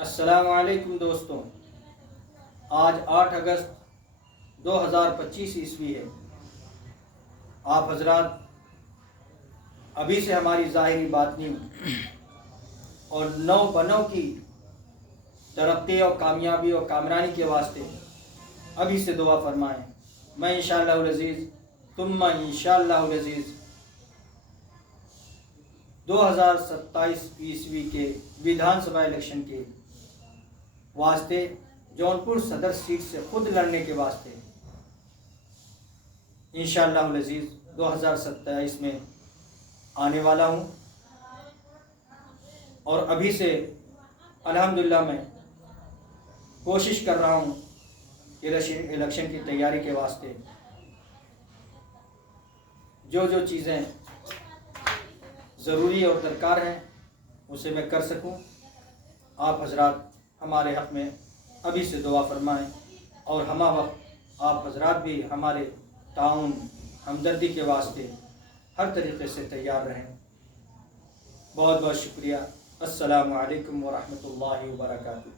السلام علیکم دوستوں، آج 8 اگست 2025 عیسوی ہے۔ آپ حضرات ابھی سے ہماری ظاہری باطنی اور نو بنو کی ترقی اور کامیابی اور کامرانی کے واسطے ابھی سے دعا فرمائیں۔ میں انشاءاللہ العزیز ثم انشاءاللہ العزیز 2027 عیسوی کے ویدھان سبھا الیکشن کے واسطے جونپور صدر سیٹ سے خود لڑنے کے واسطے انشاءاللہ العزیز 2027 میں آنے والا ہوں، اور ابھی سے الحمدللہ میں کوشش کر رہا ہوں الیکشن کی تیاری کے واسطے جو چیزیں ضروری اور درکار ہیں اسے میں کر سکوں۔ آپ حضرات ہمارے حق میں ابھی سے دعا فرمائیں، اور ہمہ وقت آپ حضرات بھی ہمارے تعاون ہمدردی کے واسطے ہر طریقے سے تیار رہیں۔ بہت بہت شکریہ۔ السلام علیکم ورحمۃ اللہ وبرکاتہ۔